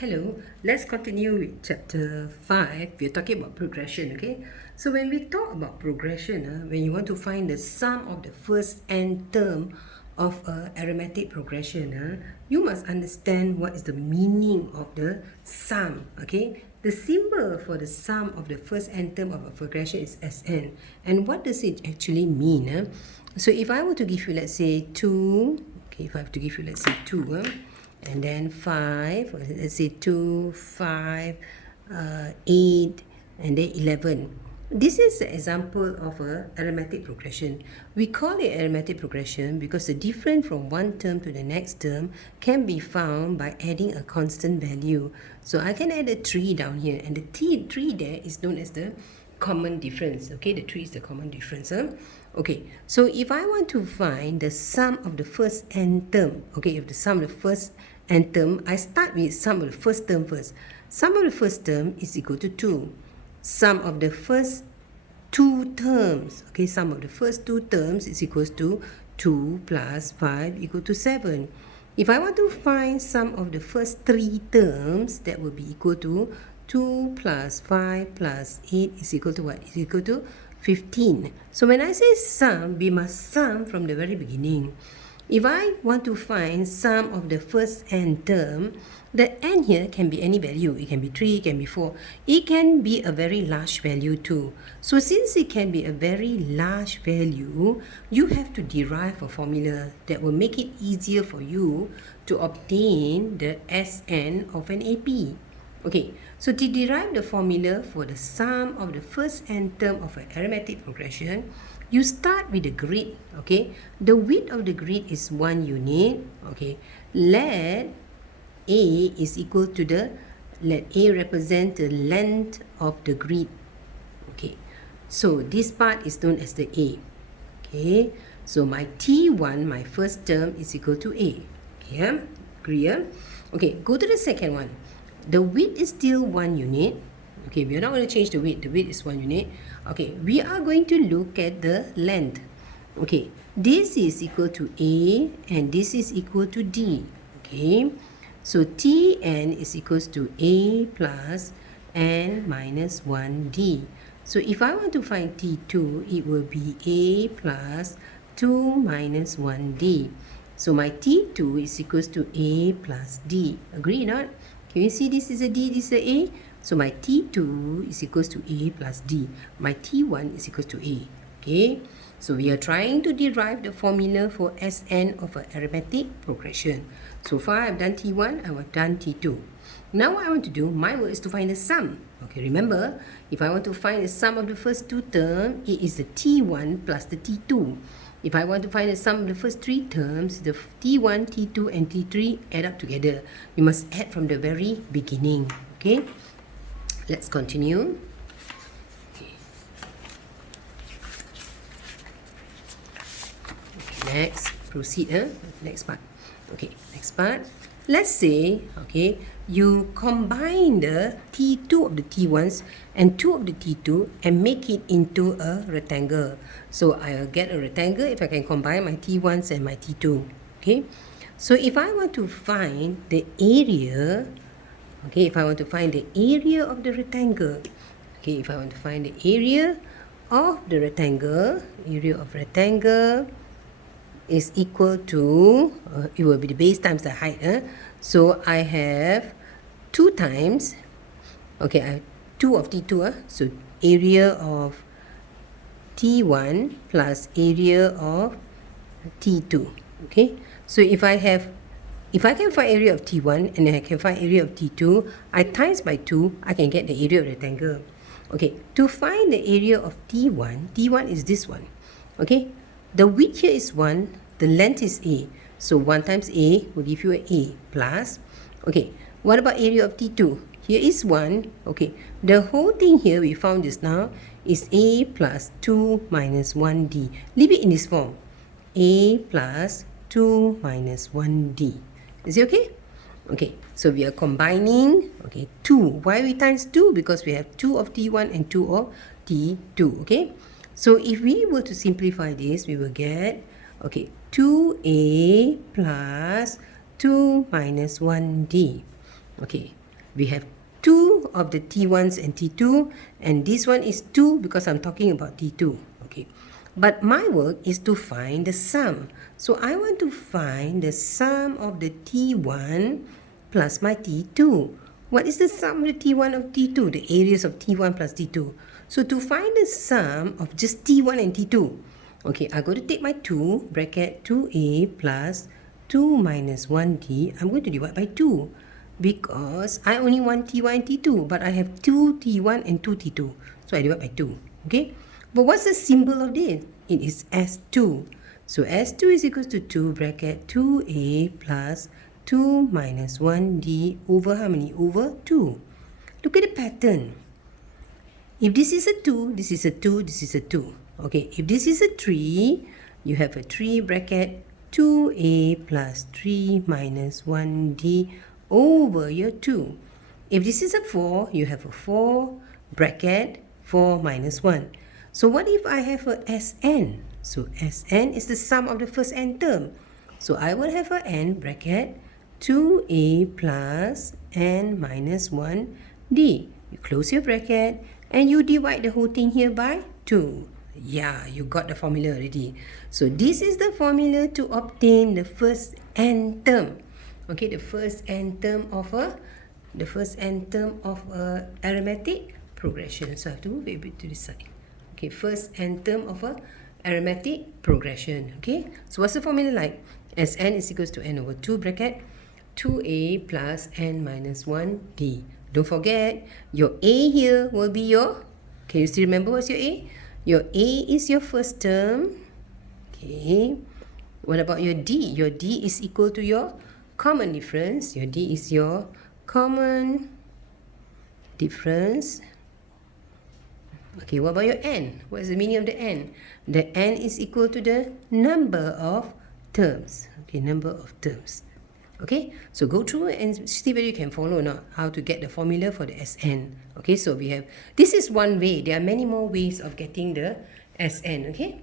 Hello, let's continue with chapter 5. We're talking about progression, okay? So when we talk about progression, when you want to find the sum of the first n term of a arithmetic progression, you must understand what is the meaning of the sum, okay? The symbol for the sum of the first n term of a progression is Sn. And what does it actually mean? So if I were to give you, let's say, 2, okay, if I have to give you, let's say, 2, and then 5, let's say 2, 5, 8, and then 11. This is an example of a arithmetic progression. We call it arithmetic progression because the difference from one term to the next term can be found by adding a constant value. So I can add a 3 down here, and the 3 there is known as the common difference. Okay, the 3 is the common difference. Okay, so if I want to find the sum of the first n term, okay, if the sum of the first n term, I start with sum of the first term first. Sum of the first term is equal to 2. Sum of the first two terms, okay, sum of the first two terms is equals to 2 plus 5 equal to 7. If I want to find sum of the first three terms, that will be equal to 2 plus 5 plus 8 is equal to what? Is equal to 15. So when I say sum, we must sum from the very beginning. If I want to find sum of the first n term, the n here can be any value. It can be 3, it can be 4. It can be a very large value too. So since it can be a very large value, you have to derive a formula that will make it easier for you to obtain the Sn of an AP. Okay, so to derive the formula for the sum of the first n term of an arithmetic progression, you start with the grid, okay? The width of the grid is 1 unit, okay? Let A is equal to let A represent the length of the grid, okay? So this part is known as the A, okay? So my T1, my first term, is equal to A, okay? Agree, yeah? Okay, go to the second one. The width is still 1 unit. Okay, we are not going to change the width. The width is 1 unit. Okay, we are going to look at the length. Okay, this is equal to A and this is equal to D. Okay, so Tn is equals to A plus n minus 1D. So if I want to find T2, it will be A plus 2 minus 1D. So my T2 is equals to A plus D. Agree or not? Can you see this is a D, this is a A? So my T2 is equals to A plus D. My T1 is equals to A. Okay? So we are trying to derive the formula for Sn of an arithmetic progression. So far I've done T1, I've done T2. Now what I want to do, my work is to find the sum. Okay, remember, if I want to find the sum of the first two terms, it is the T1 plus the T2. If I want to find the sum of the first three terms, the T1, T2, and T3 add up together. You must add from the very beginning. Okay? Let's continue. Okay. Next, proceed. Next part. Okay, next part. Let's say, okay, you combine the T2 of the T1s and 2 of the T2 and make it into a rectangle. So I'll get a rectangle if I can combine my T1s and my T2. Okay, so if I want to find the area, okay, if I want to find the area of the rectangle, okay, if I want to find the area of the rectangle, is equal to, it will be the base times the height. So I have 2 times, okay, I have 2 of T2. So area of T1 plus area of T2. Okay, so if I can find area of T1 and I can find area of T2, I times by 2, I can get the area of the rectangle. Okay, to find the area of T1 is this one. Okay, the width here is 1, the length is A. So 1 times A will give you an A plus. Okay, what about area of T2? Here is 1. Okay, the whole thing here we found just now is A plus 2 minus 1D. Leave it in this form. A plus 2 minus 1D. Is it okay? Okay, so we are combining, okay, 2. Why we times 2? Because we have 2 of T1 and 2 of T2, okay? So if we were to simplify this, we will get, okay, 2A plus 2 minus 1D. Okay, We have 2 of the T1s and T2, and this one is 2 because I'm talking about T2. Okay, but my work is to find the sum. So I want to find the sum of the T1 plus my T2. What is the sum of the T1 of T2? The areas of T1 plus T2. So to find the sum of just T1 and T2, okay, I'm going to take my 2 bracket 2a plus 2 minus 1d. I'm going to divide by 2 because I only want T1 and T2, but I have 2 T1 and 2 T2. So I divide by 2. Okay, but what's the symbol of this? It is S2. So S2 is equal to 2 bracket 2a plus 2 minus 1d over how many? Over 2. Look at the pattern. If this is a 2, this is a 2, this is a 2. Okay, if this is a 3, you have a 3 bracket 2a plus 3 minus 1d over your 2. If this is a 4, you have a 4 bracket 4 minus 1. So what if I have a Sn? So Sn is the sum of the first n term. So I will have a n bracket 2a plus n minus 1d. You close your bracket and you divide the whole thing here by 2. Yeah, you got the formula already. So this is the formula to obtain the first n term. Okay, the first n term of a arithmetic progression. So I have to move a bit to the side. Okay, first n term of a arithmetic progression. Okay, so what's the formula like? Sn is equals to n over 2 bracket 2a plus n minus 1d. Don't forget, your a here will be your, can you still remember what's your a? Your a is your first term. Okay, what about your d? Your d is equal to your common difference. Your d is your common difference. Okay, what about your n? What is the meaning of the n? The n is equal to the number of terms. Okay, number of terms. Okay, so go through and see whether you can follow or not how to get the formula for the Sn. Okay, so we have, this is one way. There are many more ways of getting the Sn. Okay.